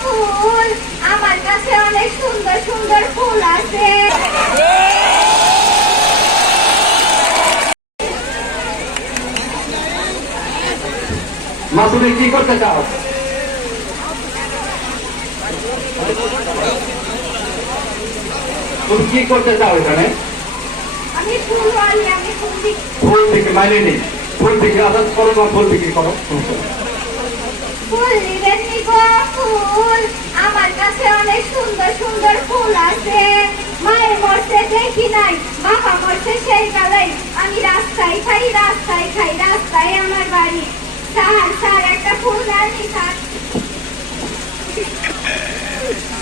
ফুল। আমার মা তুমি কি করতে চাও? তুমি কি করতে চাও এখানে? ফুল থেকে মাইনে নেই। ফুল থেকে আদাত করো বা ফুল বিক্রি করো? ফুল ফুল, আমার কাছে অনেক সুন্দর সুন্দর ফুল আছে। মায়ের মরতে দেখি নাই, বাবা মরছে সেই কালাই। আমি রাস্তায় খাই রাস্তায় খাই, রাস্তায় আমার বাড়ি। স্যার স্যার, একটা ফুল আনি স্যার।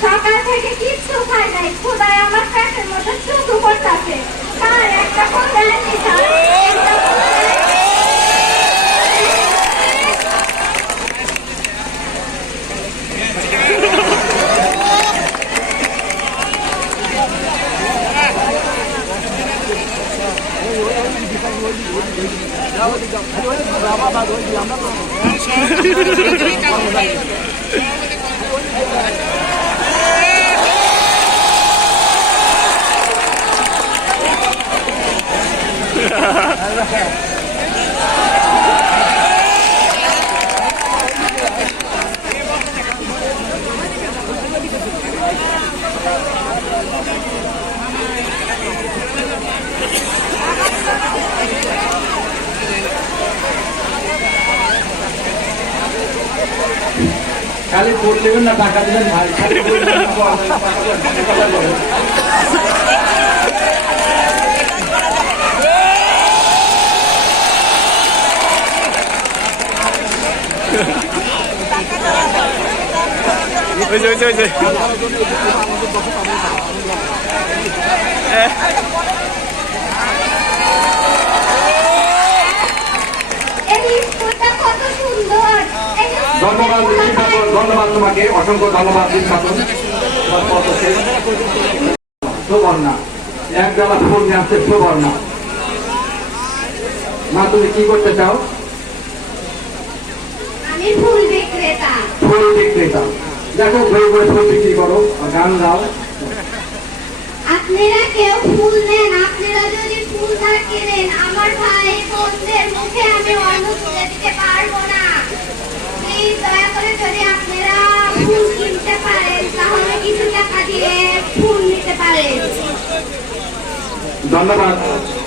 সকাল থেকে কিচ্ছু খাই নাই খোদায় আমার পেটের মতো চুকু করতেছে স্যার একটা ফুল আনি স্যার একটা ফুল আনি। খালি ফুল নেবেন খালি ফুল নেবেন না, টাকা দিবেন, কথা বলেন। হয়েছে হয়েছে হয়েছে এই ধন্যবাদ ধন্যবাদ তোমাকে। অসংখ্য ধন্যবাদ সুবর্ণা। এক বেলা ফুল নিয়ে আসছে সুবর্ণা। মা তুমি কি করতে চাও? আমি ফুল বিক্রেতা। ফুল বিক্রেতা। দেখো ঘুরে ঘুরে ফুল বিক্রি করো গান গাও। আপনারা কেউ ফুল নেন আপনারা যদি ফুল না কিনেন আমার ভাই বোনদের মুখে আমি অন্ন তুলে দিতে পারব না প্লিজ দয়া করে যদি আপনারা ফুল কিনতে পারেন তাহলে কিছু টাকা দিয়ে ফুল নিতে পারেন ধন্যবাদ।